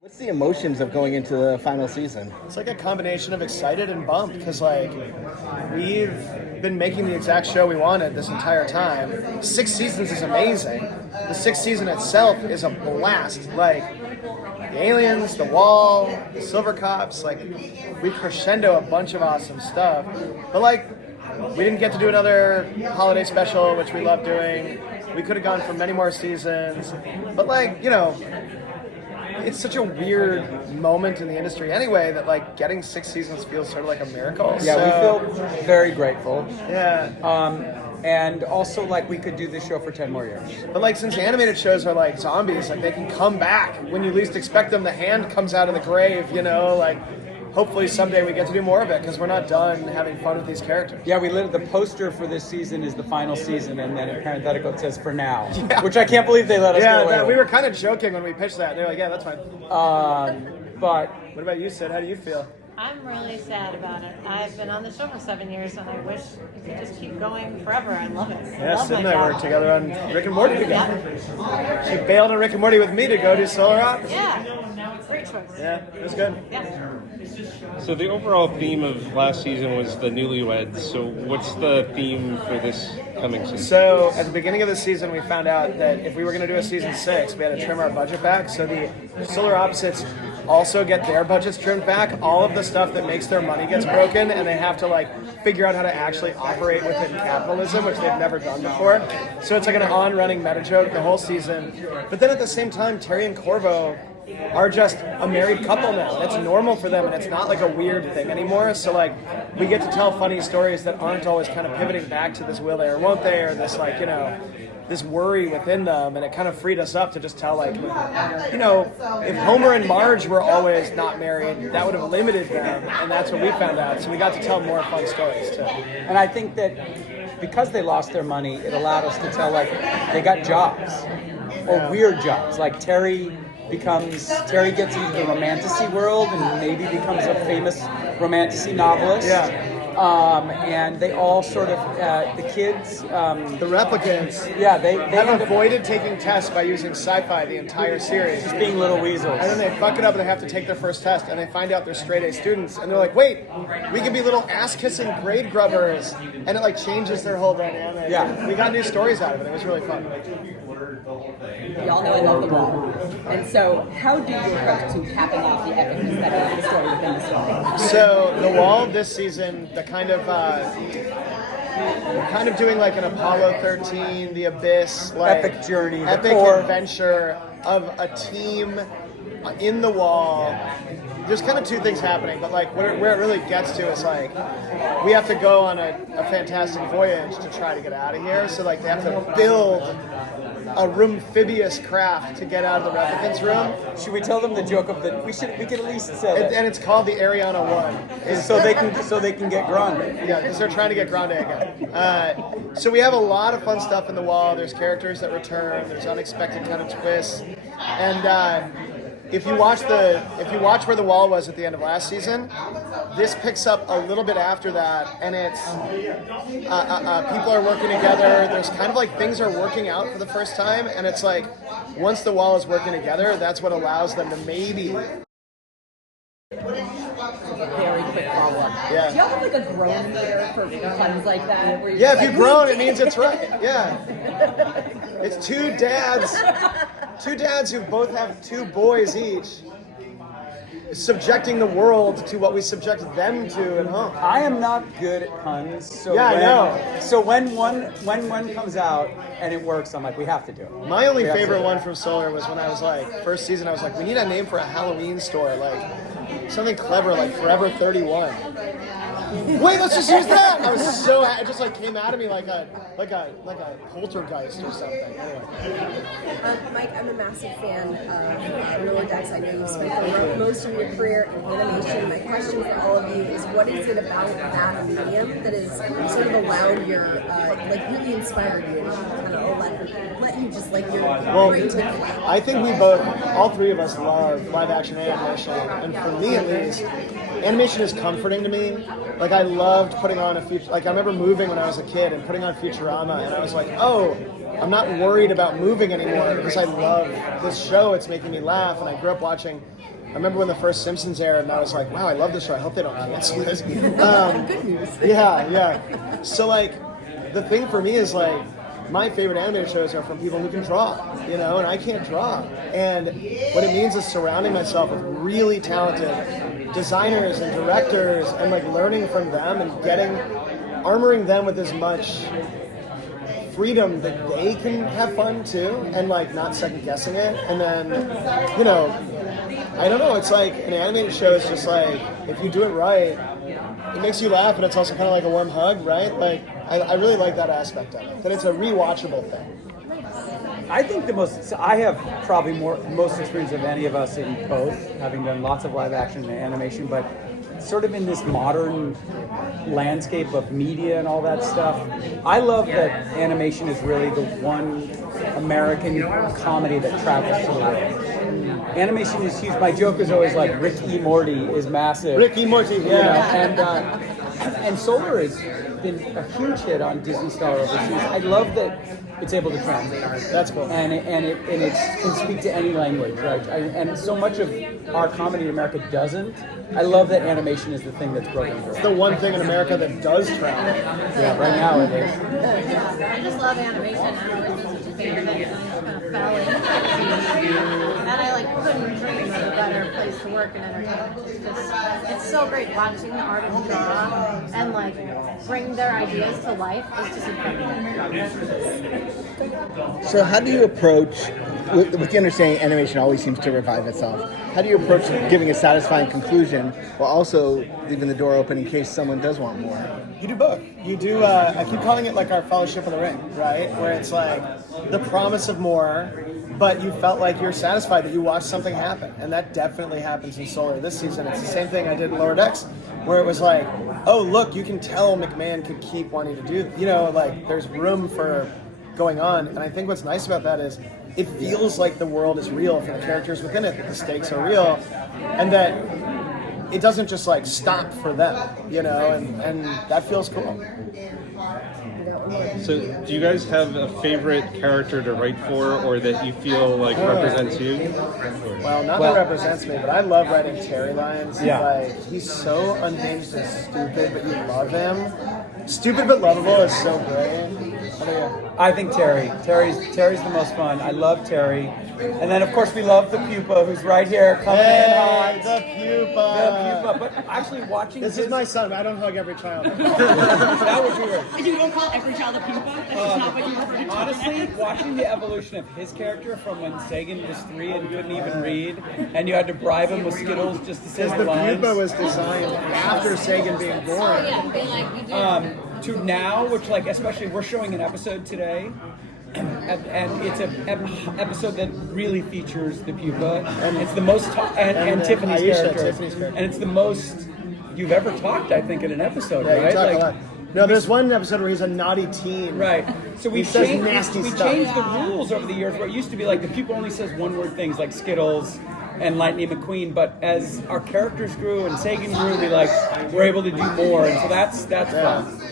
What's the emotions of going into the final season? It's like a combination of excited and bummed because like we've been making the exact show we wanted this entire time. 6 seasons is amazing. The 6th season itself is a blast. Like the aliens, the wall, the silver cops, like we crescendo a bunch of awesome stuff. But like we didn't get to do another holiday special, which we love doing. We could have gone for many more seasons. But like, you know, it's such a weird moment in the industry anyway that like getting 6 seasons feels sort of like a miracle. Yeah, we feel very grateful. Yeah. And also like we could do this show for 10 more years. But like since animated shows are like zombies, like they can come back when you least expect them. The hand comes out of the grave, you know, like hopefully someday we get to do more of it because we're not done having fun with these characters. Yeah, the poster for this season is the final season, and then in parenthetical it says for now, which I can't believe they let us get away with. We were kind of joking when we pitched that. They're like, yeah, that's fine. But what about you, Sid? How do you feel? I'm really sad about it. I've been on the show for 7 years, and I wish it could just keep going forever. I love it. Yeah, Sid and I worked together on Rick and Morty together. She bailed on Rick and Morty with me to go do Solar Opposites. Yeah, great choice. Yeah, it was good. Yeah. So the overall theme of last season was the newlyweds. So what's the theme for this coming season? So at the beginning of the season, we found out that if we were going to do a season 6, we had to trim our budget back. So the Solar Opposites also get their budgets trimmed back. All of the stuff that makes their money gets broken, and they have to like figure out how to actually operate within capitalism, which they've never done before. So it's like an on-running meta joke the whole season. But then at the same time, Terry and Corvo are just a married couple now. It's normal for them, and it's not like a weird thing anymore. So like we get to tell funny stories that aren't always kind of pivoting back to this will they or won't they, or this like, you know, this worry within them, and it kind of freed us up to just tell like, you know, if Homer and Marge were always not married, that would have limited them, and that's what we found out. So we got to tell more fun stories too. And I think that because they lost their money, it allowed us to tell like they got jobs or weird jobs. Like Terry gets into the romantasy world and maybe becomes a famous romantasy novelist. Yeah. And they all sort of, the kids... the replicants they have avoided taking tests by using sci-fi the entire series. Just being little weasels. And then they fuck it up and they have to take their first test, and they find out they're straight A students, and they're like, wait, we can be little ass-kissing grade grubbers, and it like changes their whole dynamic. Yeah. We got new stories out of it. It was really fun. Y'all know I love the wall. And so how do you approach to capping off the epicness that is the story within the story? So the wall this season, the kind of doing like an Apollo 13, the Abyss, like epic journey, epic adventure of a team in the wall. There's kind of two things happening, but like where it really gets to is like we have to go on a fantastic voyage to try to get out of here. So like they have to build a roomphibious craft to get out of the replicants' room. Should we tell them the joke of the? We could at least say it. And it's called the Ariana 1. So they can get grande. Yeah, because they're trying to get grande again. So we have a lot of fun stuff in the wall. There's characters that return. There's unexpected kind of twists. And if you watch where the wall was at the end of last season, this picks up a little bit after that, and it's people are working together. There's kind of like things are working out for the first time, and it's like once the wall is working together, that's what allows them to maybe. Very quick follow-up. Yeah. Do y'all have like a groan meter for puns like that? Where you're Yeah, just if you groan, it means it's right. Yeah. It's two dads who both have 2 boys each, subjecting the world to what we subject them to at home. I am not good at puns, so Yeah, I know. So when one comes out and it works, I'm like, we have to do it. My only favorite one from Solar was when I was like, first season, I was like, we need a name for a Halloween store, like something clever, like Forever 31. Wait, let's just use that. I was so it just like came out of me like a poltergeist or something. Anyway. Mike, I'm a massive fan of Roller Decks. I know you've spent most of your career in animation. My question for all of you is, what is it about that medium that has sort of allowed your, like really inspired you to kind of let let you just like your Well, brain take flight? I think all three of us love live action animation, and for me at least, animation is comforting to me. Like I loved putting on like I remember moving when I was a kid and putting on Futurama, and I was like, oh, I'm not worried about moving anymore because I love this show. It's making me laugh, and I grew up watching. I remember when the first Simpsons aired, and I was like, wow, I love this show. I hope they don't cancel this. Good news. Yeah. So like, the thing for me is like, my favorite animated shows are from people who can draw, and I can't draw. And what it means is surrounding myself with really talented designers and directors and like learning from them and armoring them with as much freedom that they can have fun too and like not second guessing it. And then, I don't know, it's like an animated show is just like, if you do it right, it makes you laugh, and it's also kind of like a warm hug, right? Like, I really like that aspect of it, that it's a rewatchable thing. I think I have probably most experience of any of us in both, having done lots of live action and animation, but sort of in this modern landscape of media and all that stuff, I love that animation is really the one American comedy that travels the world. Animation is huge. My joke is always like Rick E. Morty is massive. Rick E. Morty, yeah. And Solar has been a huge hit on Disney Star overseas. I love that it's able to translate. That's cool. And it can speak to any language, right? And so much of our comedy in America doesn't. I love that animation is the thing that's broken through. It's the one thing in America that does travel. Yeah, right now it is. I just love animation. I've always been such a fan of it, and I just kind of fell into it. And I like couldn't dream of a better place to work in entertainment. It's so great watching the artists draw and like bring their ideas to life. It's just incredible. So how do you approach, with the understanding animation always seems to revive itself, how do you approach giving a satisfying conclusion while also leaving the door open in case someone does want more? You do both. You do, I keep calling it like our Fellowship of the Ring, right? Where it's like the promise of more, but you felt like you're satisfied that you watched something happen. And that definitely happens in Solar this season. It's the same thing I did in Lower Decks, where it was like, oh, look, you can tell McMahan could keep wanting to do, like there's room for going on. And I think what's nice about that is it feels like the world is real for the characters within it, that the stakes are real, and that it doesn't just like stop for them, and that feels cool. So do you guys have a favorite character to write for, or that you feel like represents you? Well, not that represents me, but I love writing Terry lines. Yeah. Like, he's so unhinged and stupid, but you love him. Stupid but lovable is so great. What are you? I think Terry's the most fun. I love Terry. And then, of course, we love the Pupa, who's right here, coming in hot. The Pupa. But actually watching This is my son. I don't hug every child. that would be weird. You don't call every child a pupa? That's not what you refer to Honestly, children as? watching the evolution of his character from when Sagan was 3 and couldn't even read, and you had to bribe him with Skittles just to say Because the the lines. Pupa was designed after Sagan being born. To now, which like especially we're showing an episode today, and it's an episode that really features the Pupa, and it's the most and Tiffany's character, and it's the most you've ever talked, I think, in an episode, Yeah, right? you talk a lot. No, there's one episode where he's a naughty teen. Right. So we says changed, nasty we stuff. changed the rules over the years where it used to be like the Pupa only says one-word things like Skittles and Lightning McQueen, but as our characters grew and Sagan grew, we're able to do more, and so that's fun.